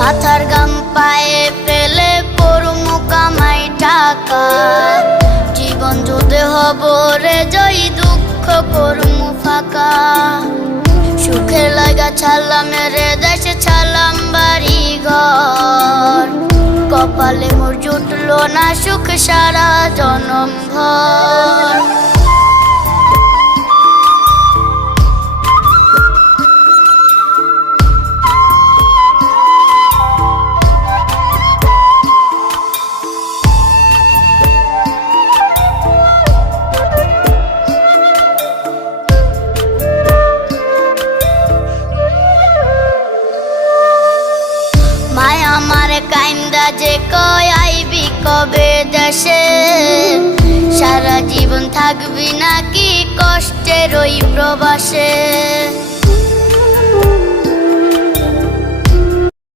মাথার গাম পায়ে ফেলে করমু কামাই টাকা, জীবন যুদ্ধে হব রে জয়ী, দুঃখ করমু ফাঁকা। সুখের লাগা ছাড়লাম রে দেশে, ছাড়লাম বাড়ি ঘর, কপালে মোর জুটলো না সুখ সারা জনম ভর। মায় আমার কাইন্দা যে কয় আইবি কবে দেশে, সারা জীবন থাকবি নাকি কষ্টের ওই প্রবাসে।